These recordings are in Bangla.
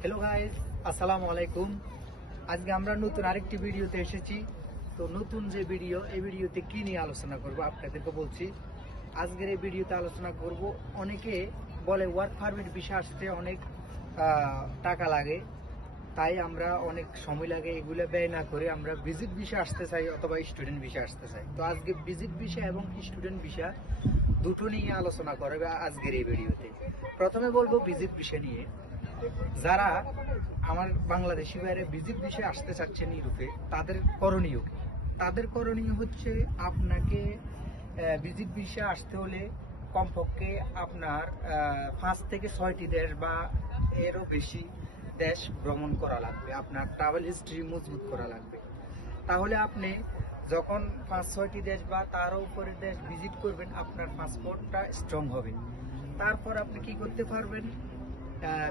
হ্যালো গাইস, আসসালামু আলাইকুম। আজকে আমরা নতুন আরেকটি ভিডিওতে এসেছি। তো নতুন যে ভিডিও, এই ভিডিওতে কি নিয়ে আলোচনা করব আপনাদেরকে বলছি। আজকের এই ভিডিওতে আলোচনা করব, অনেকে বলে ওয়ার্ক পারমিট ভিসা আসতে অনেক টাকা লাগে, তাই আমরা অনেক সময় লাগে, এগুলো ব্যয় না করে আমরা ভিজিট ভিসা আসতে চাই অথবা স্টুডেন্ট ভিসা আসতে চাই। তো আজকে ভিজিট ভিসা এবং স্টুডেন্ট ভিসা দুটো নিয়ে আলোচনা করবে আজকের এই ভিডিওতে। প্রথমে বলবো ভিজিট ভিসা নিয়ে। যারা আমার বাংলাদেশি বাইরে ভিজিট ভিসায় আসতে চাচ্ছেন ইউরোপে, তাদের করণীয় হচ্ছে, আপনাকে ভিজিট ভিসা আসতে হলে কমপক্ষে আপনার 5 থেকে 6টি দেশ বা এরও বেশি দেশ ভ্রমণ করা লাগবে, আপনার ট্রাভেল হিস্ট্রি মজবুত করা লাগবে। তাহলে আপনি যখন 5-6টি দেশ বা তারও উপরের দেশ ভিজিট করবেন, আপনার পাসপোর্টটা স্ট্রং হবে। তারপর আপনি কি করতে পারবেন,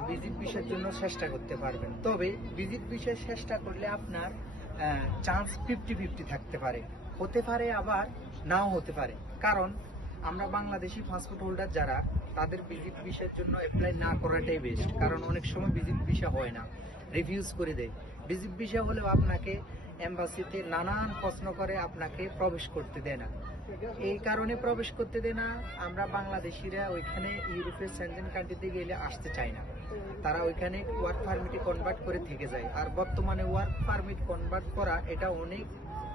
ভিজিট ভিসার জন্য চেষ্টা করতে পারবেন। তবে ভিজিট ভিসার চেষ্টা করলে আপনার চান্স 50-50 থাকতে পারে, হতে পারে আবার নাও হতে পারে। কারণ আমরা বাংলাদেশি পাসপোর্ট হোল্ডার যারা, তাদের ভিজিট ভিসার জন্য অ্যাপ্লাই না করাটাই বেস্ট। কারণ অনেক সময় ভিজিট ভিসা হয় না, রিফিউজ করে দেয়। ভিজিট ভিসা হলেও আপনাকে এম্বাসিতে নানান প্রশ্ন করে, আপনাকে প্রবেশ করতে দেয় না। এই কারণে প্রবেশ করতে দেয় না, আমরা বাংলাদেশিরা ওইখানে ইউরোপের সেনজেন কান্ট্রিতে গেলে আসতে চায় না, তারা ওইখানে ওয়ার্ক পারমিটে কনভার্ট করে থেকে যায়। আর বর্তমানে ওয়ার্ক পারমিট কনভার্ট করা এটা অনেক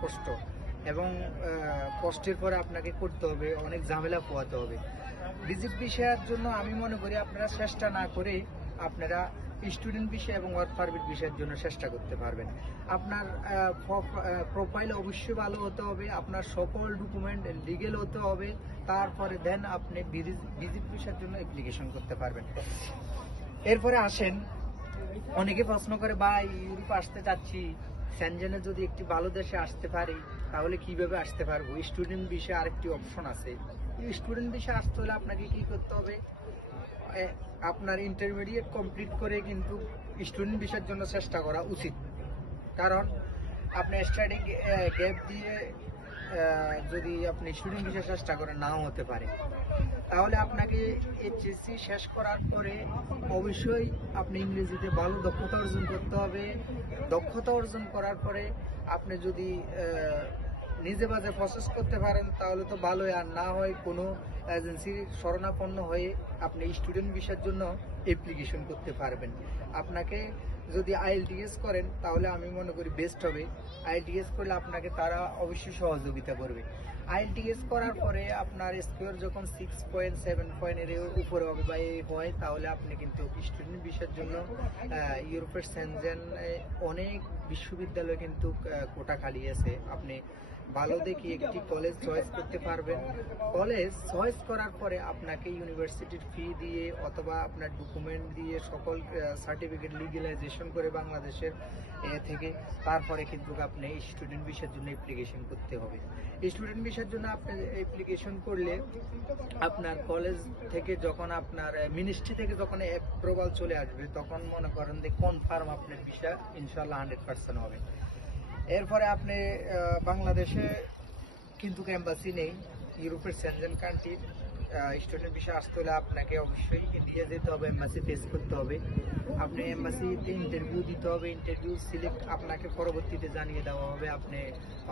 কষ্ট, এবং কষ্টের পরে আপনাকে করতে হবে, অনেক ঝামেলা পোহাতে হবে। ভিজিট ভিসার জন্য আমি মনে করি আপনারা চেষ্টা না করে আপনারা স্টুডেন্ট ভিসা এবং ওয়ার্ক পারমিট ভিসার জন্য চেষ্টা করতে পারবেন। আপনার প্রোফাইল অবশ্যই ভালো হতে হবে, আপনার সকল ডকুমেন্ট লিগেল হতে হবে, তারপরে দেন আপনি ভিজিট ভিসার জন্য অ্যাপ্লিকেশন করতে পারবেন। এরপরে আসেন, অনেকে প্রশ্ন করে, ভাই ইউরোপ আসতে চাচ্ছি, সেনজেনে যদি একটি ভালো দেশে আসতে পারি তাহলে কিভাবে আসতে পারবো? স্টুডেন্ট ভিসা আরেকটি অপশন আছে। স্টুডেন্ট ভিসা আসতে হলে আপনাকে কি করতে হবে, আপনার ইন্টারমিডিয়েট কমপ্লিট করে কিন্তু স্টুডেন্ট ভিসার জন্য চেষ্টা করা উচিত। কারণ আপনি স্টাডি গ্যাপ দিয়ে যদি আপনি স্টুডেন্ট ভিসা চেষ্টা করেন, নাও হতে পারে। তাহলে আপনাকে এইচএসসি শেষ করার পরে অবশ্যই আপনি ইংরেজিতে ভালো দক্ষতা অর্জন করতে হবে। দক্ষতা অর্জন করার পরে আপনি যদি নিজে বাজে প্রসেস করতে পারেন তাহলে তো ভালোই, আর না হয় কোনো এজেন্সির শরণাপন্ন হয়ে আপনি স্টুডেন্ট ভিসার জন্য অ্যাপ্লিকেশন করতে পারবেন। আপনাকে যদি IELTS করেন তাহলে আমি মনে করি বেস্ট হবে। IELTS করলে আপনাকে তারা অবশ্যই সহযোগিতা করবে। IELTS করার পরে আপনার স্কোর যখন 6.7 এর উপরে হবে বা এই হয়, তাহলে আপনি কিন্তু স্টুডেন্ট ভিসার জন্য ইউরোপের সেনজেন অনেক বিশ্ববিদ্যালয় কিন্তু কোটা খালি আছে। আপনি ভালো দেখি একটি কলেজ চয়েস করতে পারবেন। কলেজ চয়েস করার পরে আপনাকে ইউনিভার্সিটির ফি দিয়ে অথবা আপনার ডকুমেন্ট দিয়ে সকল সার্টিফিকেট লিগ্যালাইজেশন করে বাংলাদেশের থেকে তারপরে কিন্তু আপনি স্টুডেন্ট ভিসার জন্য অ্যাপ্লিকেশন করতে হবে। স্টুডেন্ট ভিসার জন্য আপনি অ্যাপ্লিকেশন করলে আপনার কলেজ থেকে যখন আপনার মিনিস্ট্রি থেকে যখন অ্যাপ্রুভাল চলে আসবে, তখন মনে করেন যে কনফার্ম আপনার ভিসা ইনশাল্লাহ 100% হবে। এরপরে আপনি বাংলাদেশে কিন্তু এম্বাসি নেই ইউরোপের সেনজেন কান্ট্রি। স্টুডেন্ট ভিসা আসতে হলে আপনাকে অবশ্যই ইন্ডিয়া যেতে হবে, এম্বাসি ফেস করতে হবে। আপনি এম্বাসিতে ইন্টারভিউ দিতে হবে, ইন্টারভিউ সিলেক্ট আপনাকে পরবর্তীতে জানিয়ে দেওয়া হবে। আপনি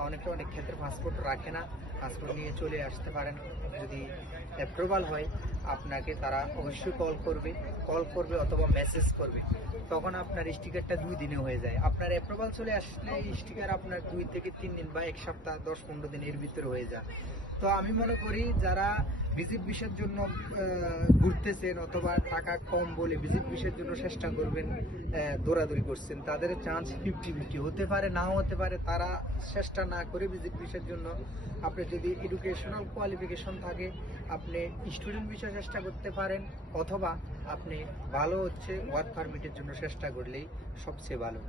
অনেক ক্ষেত্রে পাসপোর্ট রাখে না, পাসপোর্ট নিয়ে চলে আসতে পারেন। যদি অ্যাপ্রুভাল হয় আপনাকে তারা অবশ্যই কল করবে অথবা মেসেজ করবে। তখন আপনার স্টিকারটা 2 দিনে হয়ে যায়। আপনার অ্যাপ্রুভাল চলে আসলে স্টিকার আপনার 2 থেকে 3 দিন বা 1 সপ্তাহ 10-15 দিনের ভিতরে হয়ে যায়। তো আমি মনে করি যারা ভিজিট ভিসার জন্য ঘুরতেছেন অথবা টাকা কম বলে ভিজিট ভিসার জন্য চেষ্টা করবেন, দৌড়াদৌড়ি করছেন, তাদের চান্স 50-50 হতে পারে, নাও হতে পারে। তারা চেষ্টা না করে ভিজিট ভিসার জন্য, আপনি যদি এডুকেশনাল কোয়ালিফিকেশন থাকে আপনি স্টুডেন্ট ভিসা চেষ্টা করতে পারেন, অথবা আপনি ভালো হচ্ছে ওয়ার্ক পারমিটের জন্য চেষ্টা করলেই সবচেয়ে ভালো।